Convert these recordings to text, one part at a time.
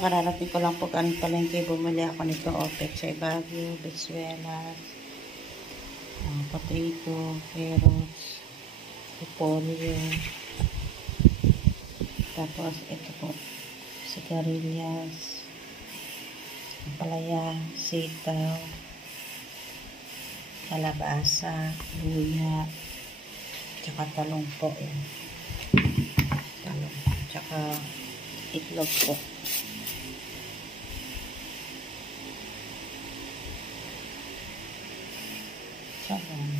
kararating ko lang po galing palengke. Bumili ako nito, Pechay Baguio, Bechuelas, potato, carrots, repolyo. Tapos ito po, sigarilyas, palaya, sitaw, kalabasa, luya, tsaka talong po. Yan. Talong, tsaka itlog po. Sabon.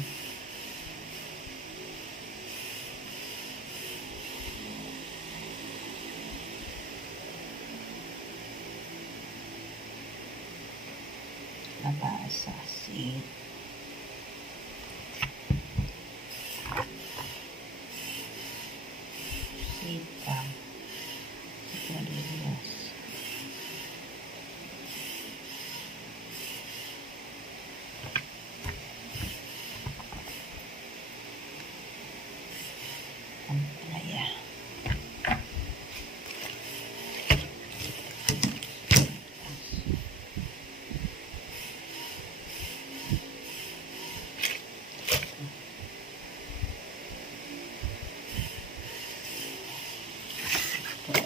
Labasa, sitaw. Sigarilyas. Ang palaya.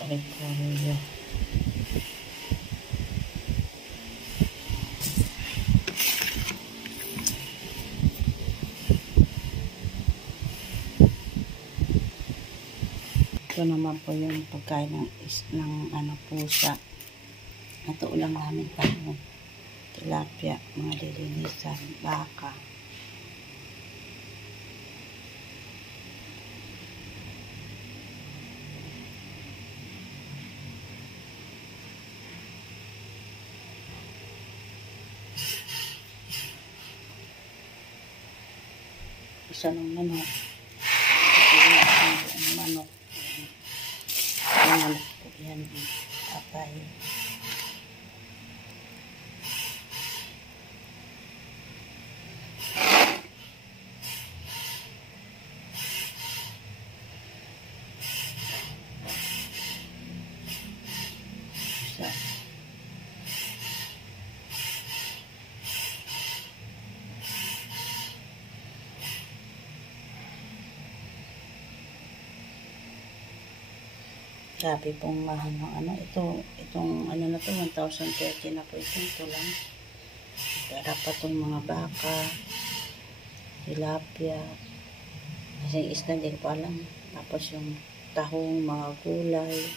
Repolyo. Ito naman po yung pagkain ng pusa. Ito ulam namin tayo. Tilapia, mga lilinisan, baka. Isa ng manok. Ito yung manok. Yung manok po yan. Patay. Isa. Grabe pong mahal ng itong na to, 1,030 na po ito lang. Pera pa itong mga baka, tilapia, kasi isda din ko alam. Tapos yung tahong, mga gulay.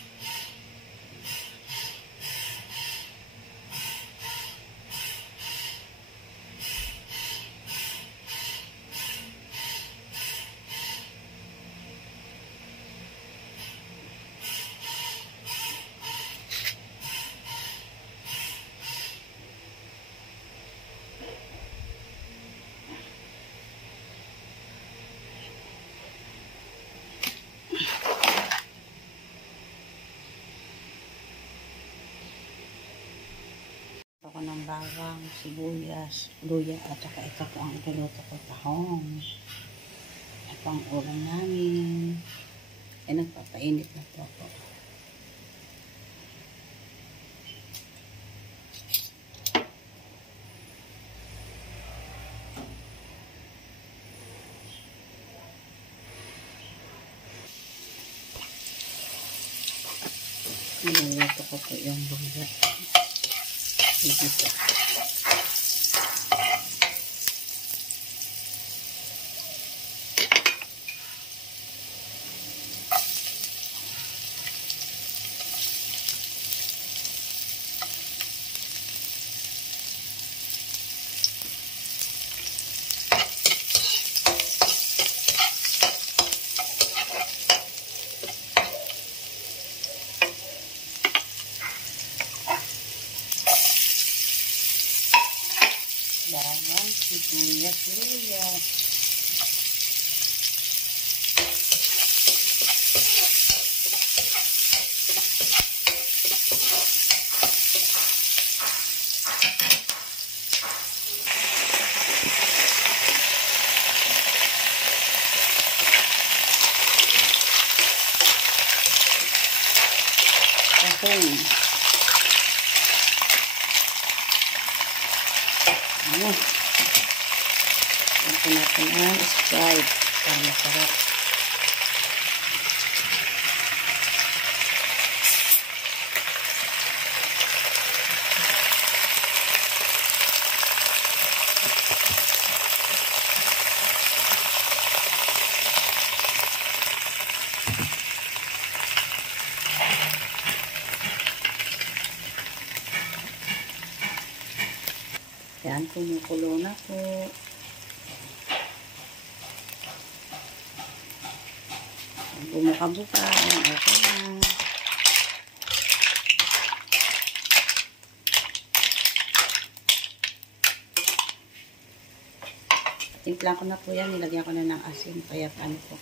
Ako ng bawang, sibuyas, luya, at saka ito po ang iluluto ko, tahong. Ito ang ulam namin. Nagpapainit na po ako. Niluluto ko po yung luya. Dito. Bawang, sibuyas, luya. Tahong. Ano? Ito natin ang Sprite para masarap. Yan, kumukulo na po. Bumuka-buka. Ayan, okay na. Timplan ko na po yan. Nilagyan ko na ng asin. Kaya paano po.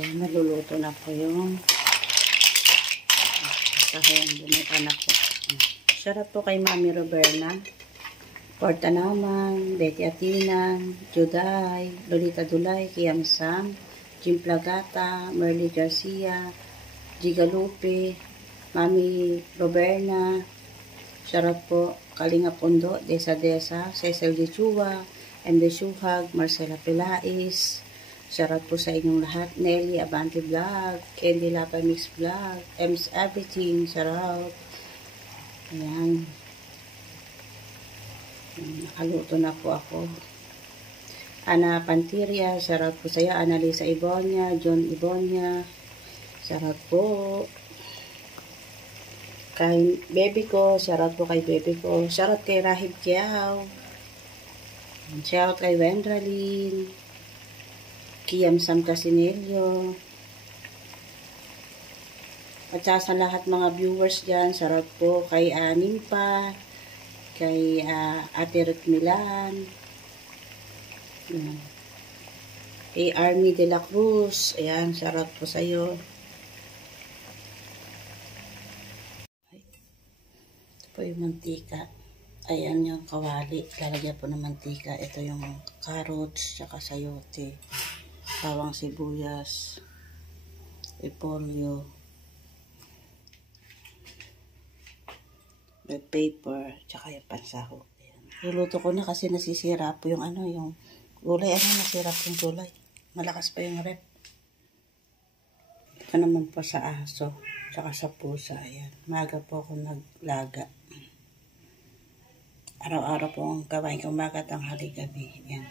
Ayan, naluluto na po yung tahong. Bumuka na po. Sarap po kay Mami Roberna. Porta naman, Betty Atinan, Juday, Lolita Dulay, Kiam Sam, Jim Plagata, Merly Garcia, Gigalupe, Mami Roberna, sarap po, Kalinga Pondo, Desa Desa, Cecil de Chua, MD Suhag, Marcela Pilais, sarap po sa inyong lahat, Nelly Abante Vlog, Candy Lapa Mix Vlog, M's Everything, sarap. Ayan. Nakaluto na po ako. Ana Pantiria, sarap po sa'yo. Annalisa Ibonia, John Ibonia, sarap po. Kay baby ko, sarap po kay baby ko. Sarap kay Rahib Kiao. Sarap kay Wendralyn. Kiam Sam Casinelio. At sa lahat mga viewers dyan, sarap po kay Nimpa, kay Ate Ruth Milan, kay Army de la Cruz. Ayan, sarap po sa'yo. Ito po yung mantika. Ayan yung kawali. Lalagyan po ng mantika. Ito yung carrots, tsaka sayote, bawang sibuyas, repolyo, red paper, tsaka yung pansahog. Luluto ko na kasi nasisira po yung yung gulay. Nasira po yung gulay. Malakas pa yung rep. Ito naman po sa aso, tsaka sa pusa. Ayan. Maga po ako naglaga. Araw-araw po ang gawain ko, umaga, tanghali, gabi. Ayan.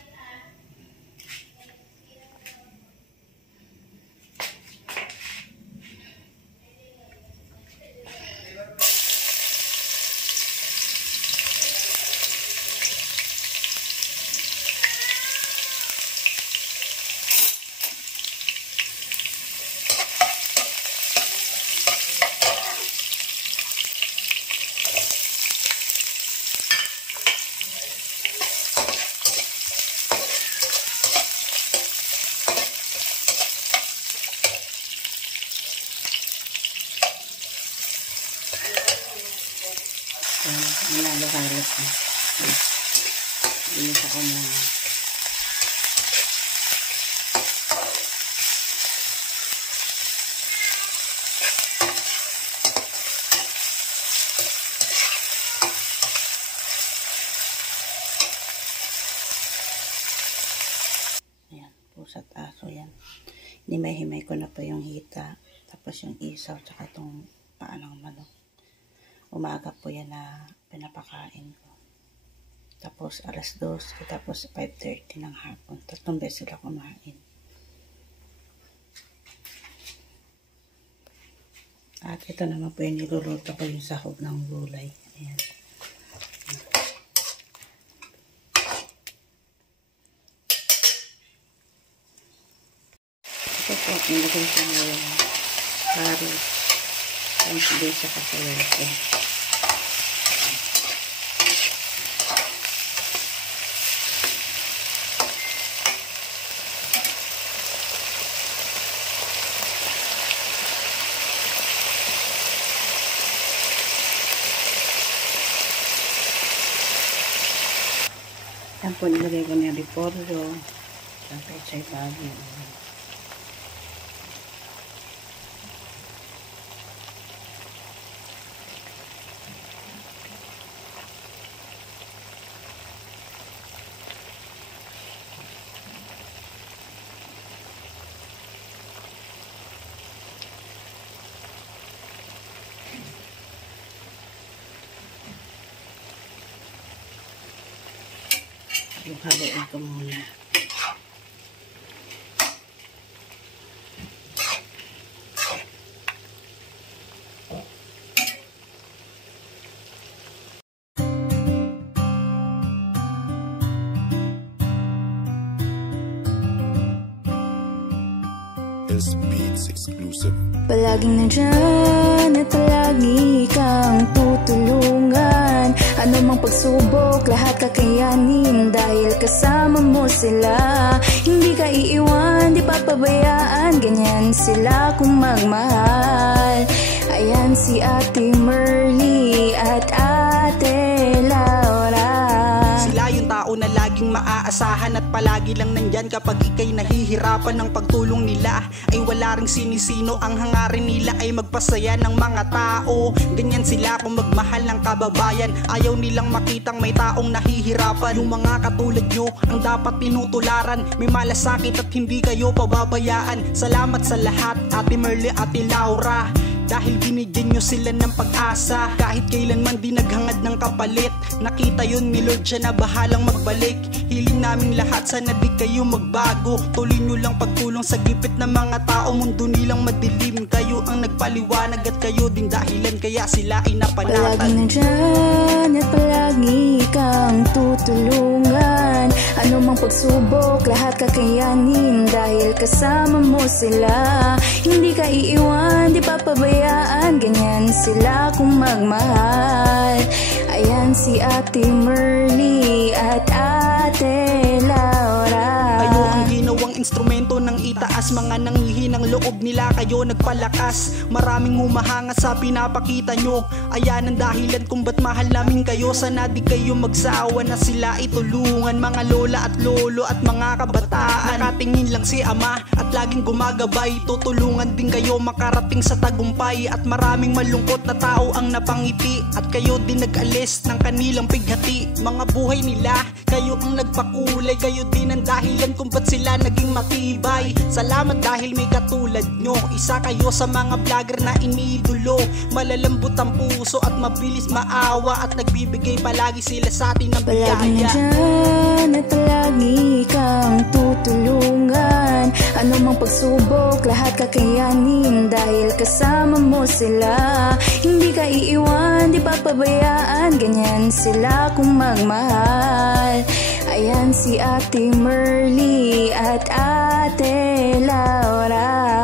Nalalo-halo ko. Binisa ko muna. Ayan, pusa at aso yan. Himay-himay ko na po yung hita. Tapos yung isaw, tsaka itong paa ng manok. Umaga po yan na pinapakain ko. Tapos alas 2, tapos 5:30 ng hapon. 3 beses sila kumain. At ito naman po yung niluluto ko, yung sahog ng gulay. Ayan. Ito po, nilagay ko na yung carrots, yung sibay sa kasayote. Yan po, nilagay ko na yung repolyo, Ang pechay bagyo. Haluin ko muna. This Beats exclusive. Palaging nandyan at palagi kang tutulungan. Ano mang pagsubok, lahat kakayanin. Dahil kasama mo sila, hindi ka iiwan, di papabayaan. Ganyan sila kung magmahal. Ayan si Ate Merly at Ate Laura. Sila yung tao na laging maaasahan at palagi lang nandyan kapag ika'y nahihirapan. Ng pagtulong nila ay wala ring sinisino. Ang hangarin nila ay magpasaya ng mga tao. Ganyan sila kung magmahal ng kababayan. Ayaw nilang makitang may taong nahihirapan. Yung mga katulad nyo ang dapat tinutularan. May malasakit at hindi kayo pababayaan. Salamat sa lahat, Ate Merly, Ate Laura. Dahil binigyan nyo sila ng pag-asa. Kahit kailanman di naghangad ng kapalit. Nakita yun ni Lord, siya na bahalang magbalik. Hiling namin lahat, sana di kayo magbago. Tuloy nyo lang pagtulong sa gipit ng mga tao. Mundo nilang madilim, kayo ang nagpaliwanag. At kayo din dahilan kaya sila ay napanatag. Palaging nandyan at palagi kang tutulungan. Ano mang pagsubok, lahat kakayanin. Dahil kasama mo sila, hindi ka iiwan, di papabayaan. Ganyan sila kung magmahal. Ayan si Ate Merly at Ate Laura. Kayo ang ginawang instrumento ng itaas. Mga nanghihinang loob nila, kayo nagpalakas. Maraming humahanga sa pinapakita nyo. Ayan ang dahilan kung ba't mahal namin kayo. Sana di kayo magsawa na sila itulungan. Mga lola at lolo at mga kabataan. Nakatingin lang si ama at laging gumagabay. Tutulungan din kayo makarating sa tagumpay. At maraming malungkot na tao ang napangiti. At kayo din nag-alis ng kanilang pighati. Mga buhay nila, kayo ang nagpakulay. Kayo din ang dahilan kung ba't sila naging matibay. Salamat dahil may katulad nyo. Isa kayo sa mga vlogger na iniidolo. Malalambot ang puso at mabilis maawa. At nagbibigay palagi sila sa atin ng biyaya. Palaging nandyan at palagi kang tutulungan. Ano mang pagsubok, lahat kakayanin. Dahil kasama mo sila, hindi ka iiwan, di papabayaan. Ganyan sila kung magmahal. Ayan si Ate Merly at Ate Laura.